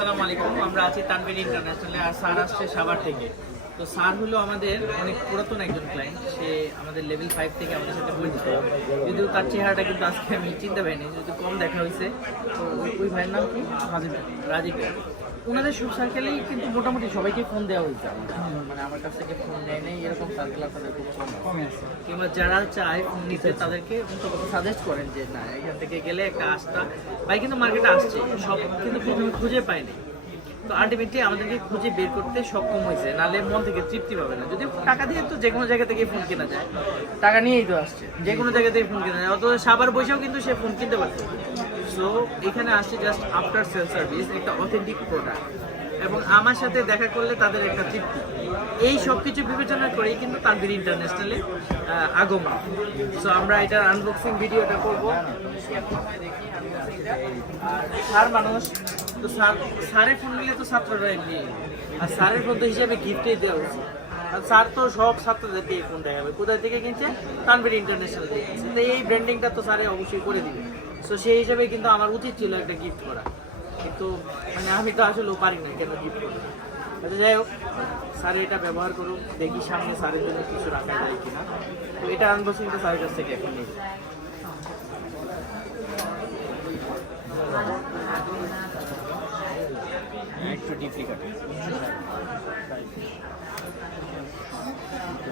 আসসালামু আলাইকুম আমরা আছি তানবির ইন্টারন্যাশনালে আর স্যার আসছে সাভার থেকে। তো স্যার হলো আমাদের অনেক পুরাতন একজন ক্লায়েন্ট সে আমাদের লেভেল ফাইভ থেকে আমাদের সাথে পরিচিত। যদিও তার চেহারাটা কিন্তু আজকে আমি চিন্তা পাইনি যদি কম দেখা হয়েছে। তো ওই- ভাইয়ের নাম কি? রাজীব। রাজীব। ওনাদের সব সার্কেলেই কিন্তু মোটামুটি সবাইকে ফোন দেওয়া হয়েছে। মানে আমার কাছ থেকে ফোন নেয় নেই এরকম সার্কেল আপনাদের খুব কম আছে। কিংবা যারা চায় ফোন নিতে তাদেরকে সাজেস্ট করেন যে না এখান থেকে গেলে একটা আস্থা। ভাই কিন্তু মার্কেটে আসছে সব কিন্তু প্রথমে খুঁজে পায়নি তো আলটিমেটলি আমাদেরকে খুঁজে বের করতে সক্ষম হয়েছে নাহলে মন থেকে তৃপ্তি পাবে না। যদি টাকা দিয়ে তো যে কোনো জায়গা থেকে ফোন কেনা যায় টাকা নিয়েই তো আসছে। যে কোনো জায়গা থেকে ফোন কেনা যায় অত সাবার বসেও কিন্তু সে ফোন কিনতে পারছে সো এখানে আসছে জাস্ট আফটার সেল সার্ভিস একটা অথেন্টিক প্রোডাক্ট এবং আমার সাথে দেখা করলে তাদের একটা তৃপ্তি। এই সব কিছু বিবেচনা করেই কিন্তু তানভীর ইন্টারন্যাশনালে আগমন। সো আমরা এটার আনবক্সিং ভিডিওটা করব। স্যার মানুষ, তো স্যার স্যারের ফোন নিলে তো ছাত্ররা এমনি। আর স্যারের তো হিসেবে গিফটেই দেওয়া উচিত। স্যার তো সব ছাত্রদের এই ফোন দেখাবে। কোথায় থেকে কিনছে? তানভীর ইন্টারন্যাশনাল থেকে এই ব্র্যান্ডিংটা তো স্যারে অবশ্যই করে দিবে। সো সেই হিসেবে কিন্তু আমার উচিত ছিল একটা গিফট করা। কিন্তু মানে আমি তো আসলে পারি না কেন গিফট করতে। আচ্ছা যাই হোক স্যার এটা ব্যবহার করুন দেখি সামনে স্যারের জন্য কিছু রাখা যায় কিনা। তো এটা আনবক্সিং তো স্যারের কাছ থেকে এখন নেই। একটু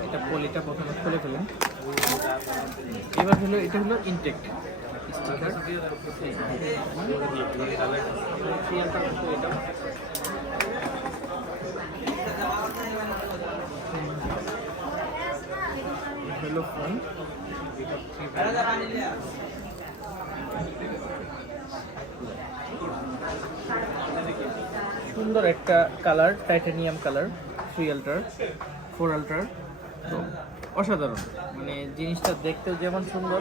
এটা পলিটা প্রথমে খুলে ফেলেন। এবার হলো, এটা হলো ইনটেক এটা ফোন সুন্দর একটা কালার টাইটানিয়াম কালার থ্রি আল্ট্রার ফোর আল্ট্রার তো অসাধারণ। মানে জিনিসটা দেখতেও যেমন সুন্দর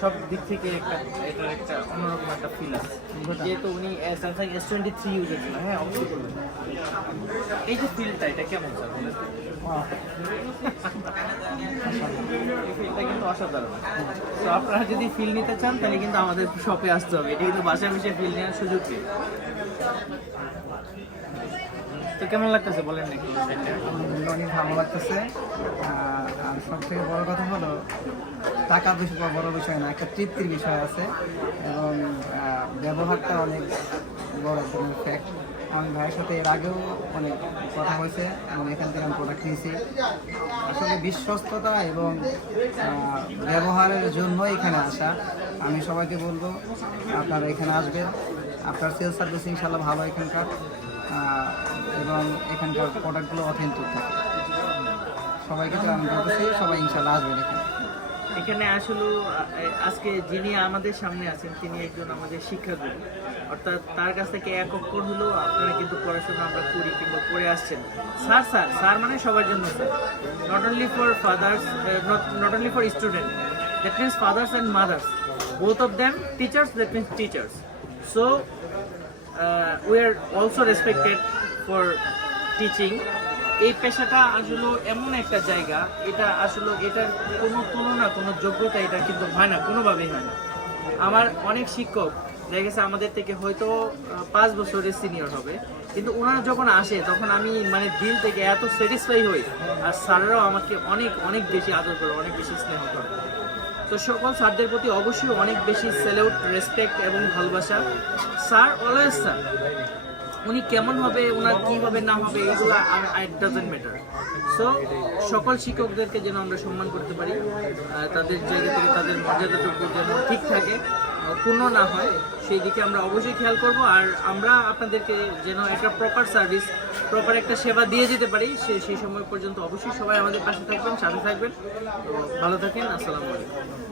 সব দিক থেকে একটা এটার একটা অন্যরকম একটা ফিল আছে। যেহেতু উনি Samsung S twenty three use হ্যাঁ অবশ্যই। করবেন। এই যে ফিলটা এটা কেমন স্যার? ফিলটা কিন্তু অসাধারণ। তো আপনারা যদি ফিল নিতে চান তাহলে কিন্তু আমাদের শপে আসতে হবে। এটা কিন্তু বাসায় বসে ফিল নেওয়ার সুযোগ নেই। তো কেমন লাগতেছে বলেন নাকি অনেক ভালো লাগতেছে। আর সব থেকে বড় কথা হলো টাকার বিষয় বড় বিষয় না, একটা তৃপ্তির বিষয় আছে। এবং ব্যবহারটা অনেক বড় ফ্যাক্ট আমি ভাইয়ের সাথে এর আগেও অনেক কথা হয়েছে, এবং এখান থেকে আমি প্রোডাক্ট নিয়েছি। আসলে বিশ্বস্ততা এবং ব্যবহারের জন্য এখানে আসা, আমি সবাইকে বলব, আপনারা এখানে আসবেন। আপনার সেল সার্ভিস ইনশাল্লাহ ভালো এখানকার। এবং এখানকার প্রোডাক্টগুলো অথেন্টিক থাকে। সবাইকে তো আমি বলতেছি, সবাই ইনশাল্লাহ আসবেন এখানে এখানে আসলে আজকে যিনি আমাদের সামনে আছেন, তিনি একজন আমাদের শিক্ষাগুরু। অর্থাৎ তার কাছ থেকে এক অক্ষর হলো, আপনারা কিন্তু পড়াশোনা আমরা করি কিংবা করে আসছেন। স্যার স্যার স্যার মানে সবার জন্য, sir. Not only for fathers not only for student that means fathers and mothers both of them teachers that means teachers so we are also respected for teaching এই পেশাটা আসলে এমন একটা জায়গা, এটা আসলে এটার কোনো তুলনা, কোনো যোগ্যতা এটা কিন্তু হয় না, কোনোভাবেই হয় না। আমার অনেক শিক্ষক, দেখা গেছে আমাদের থেকে হয়তো পাঁচ বছরের সিনিয়র হবে, কিন্তু ওনারা যখন আসে, তখন আমি মানে দিল থেকে এত স্যাটিসফাই হই, আর স্যাররাও আমাকে অনেক অনেক বেশি আদর করে, অনেক বেশি স্নেহ করে। তো সকল স্যারদের প্রতি অবশ্যই অনেক বেশি স্যালিউট রেসপেক্ট এবং ভালোবাসা। স্যার অলওয়েজ স্যার উনি কেমন হবে ওনার কি হবে, না হবে, এগুলো ইট ডাজেন্ট ম্যাটার সো সকল শিক্ষকদেরকে যেন আমরা সম্মান করতে পারি তাদের জায়গা থেকে তাদের মর্যাদাটুকু যেন ঠিক থাকে পূর্ণ না হয়, সেই দিকে আমরা অবশ্যই খেয়াল করব। আর আমরা আপনাদেরকে যেন একটা প্রপার সার্ভিস প্রপার একটা সেবা দিয়ে যেতে পারি, সে সেই সময় পর্যন্ত অবশ্যই সবাই আমাদের পাশে থাকবেন, সাথে থাকবেন। ভালো থাকেন, আসসালামু আলাইকুম।